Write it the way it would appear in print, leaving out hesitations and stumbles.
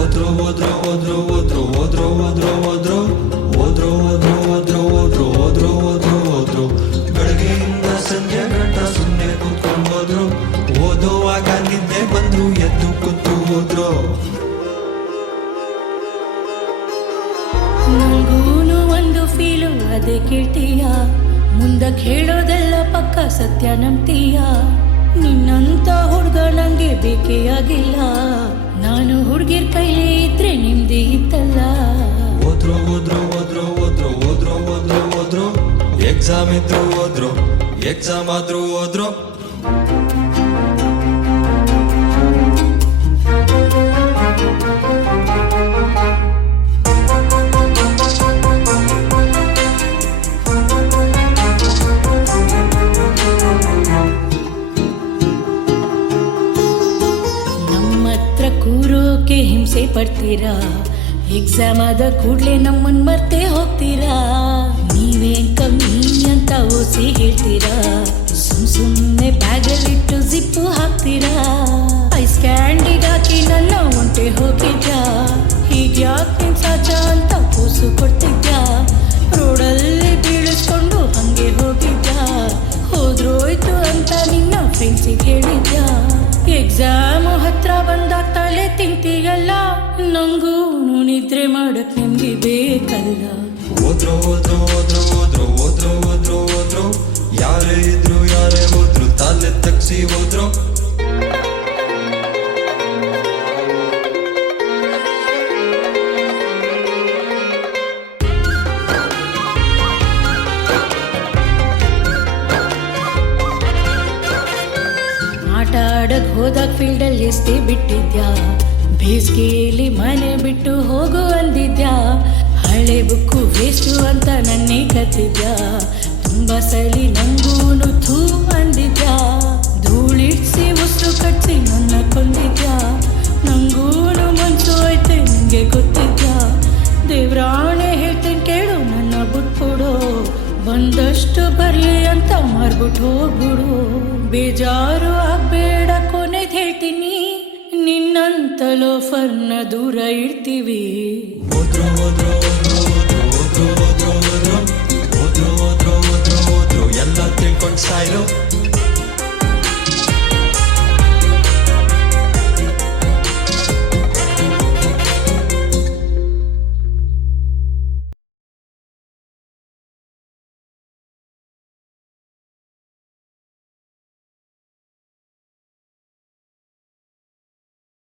ಓದ್ರೋ ಓದ್ರೋ ಓದ್ರೋ ಓದ್ರೋ ಓದ್ರೋ ಓದ್ರೋ ಓದ್ರೋ ಓದ್ರೋ ಓದ್ರೋ ಓದ್ರೋ ಓದ್ರೋ ಓದ್ರೋ ಓದ್ರೋ ಬೆಳಗ್ಗೆಯಿಂದ ಸಂಜೆ ಗಂಟ ಸುಮ್ಮನೆ ಕೂತ್ಕೊಂಡು ಹೋದ್ರು. ಓದುವಾಗ ನಿದ್ದೆ ಬಂದು ಎದ್ದು ಕೂತು ಹೋದ್ರು. ನಂಗೂನು ಒಂದು ಫೀಲು ಅದೇ ಕೇಳ್ತೀಯ, ಮುಂದಕ್ಕೆ ಹೇಳೋದೆಲ್ಲ ಪಕ್ಕ ಸತ್ಯ ನಂಬ್ತೀಯ. ನಿನ್ನಂತ ಹುಡ್ಗ ನಂಗೆ ಬೇಕೇ ಆಗಿಲ್ಲ, ನಾನು ಹುಡ್ಗಿರ್ ಕೈಲಿ ಇದ್ರೆ ನಿಮ್ದೇ ಇತ್ತಲ್ಲ. ಓದ್ರೋ ಓದ್ರೋ ಓದ್ರೋ ಓದ್ರೋ ಓದ್ರೋ ಓದ್ರೋ ಓದ್ರೋ ಎಕ್ಸಾಮ್ ಇದ್ರು ಓದ್ರೋ, ಎಕ್ಸಾಮ್ ಆದ್ರೂ ಓದ್ರೋ. ಕೂರೋಕೆ ಹಿಂಸೆ ಪಡ್ತೀರಾ, ಎಕ್ಸಾಮ್ ಆದ ಕೂಡ್ಲೆ ನಮ್ಮನ್ ಮರ್ತೆ ಹೋಗ್ತೀರಾ. ನೀವೇನ್ ಕಮ್ಮಿ ಅಂತ ಓಸಿ ಹೇಳ್ತೀರಾ, ಸುಮ್ನೆ ಬ್ಯಾಗಲ್ಲಿಟ್ಟು ಜಿಪ್ಪು ಹಾಕ್ತೀರಾ. ಐಸ್ ಕ್ಯಾಂಡಿಗಾಕಿ ನನ್ನ ಒಂಟೆ ಹೋಗಿದ್ಯಾ, ಹೀಗ್ಯಾಕೆ ನಿನ್ ಸಾಚ ಅಂತ ಕೂಸು ಕೊಡ್ತಿದ್ಯಾ. ರೋಡಲ್ಲಿ ಬೀಳಿಸ್ಕೊಂಡು ಹಂಗೆ ಹೋಗಿದ್ಯಾ, ಹೋದ್ರೋಯ್ತು ಅಂತ ನಿನ್ನ ಫ್ರೆಂಡ್ಸಿಗೆ ಹೇಳಿದ್ಯಾ. ಎಕ್ಸಾಮು ಹತ್ರ ಬಂದಾಗ ತಲೆ ತಿಂತೀಯಲ್ಲ, ನಂಗೂ ನಿದ್ರೆ ಮಾಡಕ್ ನಿಮ್ಗೆ ಬೇಕಲ್ಲ. ಓದ್ರೋ ಓದ್ರೋ ಓದ್ರೋ ಓದ್ರೋ ಓದ್ರೋ ಓದ್ರೋ ಓದ್ರೋ ಯಾರೇ ಇದ್ರು ಯಾರೇ ಹೋದ್ರು ತಲೆ ತಗ್ಸಿ ಓದ್ರೋ. ಆಟ ಆಡಕ್ ಹೋದಾಗ ಫೀಲ್ಡಲ್ಲಿ ಎಷ್ಟೇ ಬಿಟ್ಟಿದ್ಯಾ, ಬೇಸಿಗೆಯಲ್ಲಿ ಮನೆ ಬಿಟ್ಟು ಹೋಗು ಅಂದಿದ್ಯಾ. ಹಳೆ ಬುಕ್ಕು ವೇಸ್ಟು ಅಂತ ನನ್ನೇ ಕತ್ತಿದ್ಯಾ, ತುಂಬಾ ಸಲಿ ನಂಗೂನು ಥೂ ಅಂದಿದ್ಯಾ. ಧೂಳಿಡ್ಸಿ ಉಸಿರು ಕಟ್ಸಿ ನನ್ನ ಕೊಂದಿದ್ಯಾ, ನಂಗೂನು ಮನ್ಸು ಐತೆ ನಿಂಗೆ ಗೊತ್ತಿದ್ಯಾ. ದೇವ್ರಾಣೆ ಹೇಳ್ತೀನಿ ಕೇಳು ನನ್ನ ಬಿಟ್ಬಿಡು, ಬಂದಷ್ಟು ಬರ್ಲಿ ಅಂತ ಮಾರ್ಬಿಟ್ಟು ಹೋಗ್ಬಿಡು. ಬೇಜಾರು ಆಗ್ಬೇಡ ಕೊನೆಗೆ ಹೇಳ್ತೀನಿ, ನಿನ್ನಂತ ಲೋಫರ್ನ ದೂರ ಇಡ್ತೀವಿ. ಓದ್ರೋ ಓದ್ರೋ